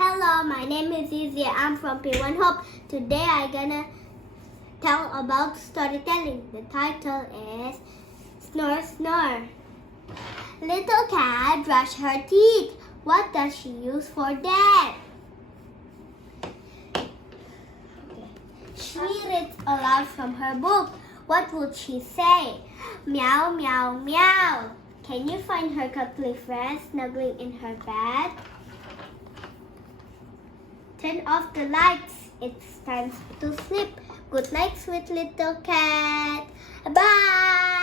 Hello, my name is Izzy. I'm from P1 Hope. Today I'm gonna tell about storytelling. The title is Snore, Snore. Little cat brush her teeth. What does she use for that? She reads aloud from her book. What would she say? Meow, meow, meow. Can you find her cuddly friend snuggling in her bed? Turn off the lights. It's time to sleep. Good night, sweet little cat. Bye.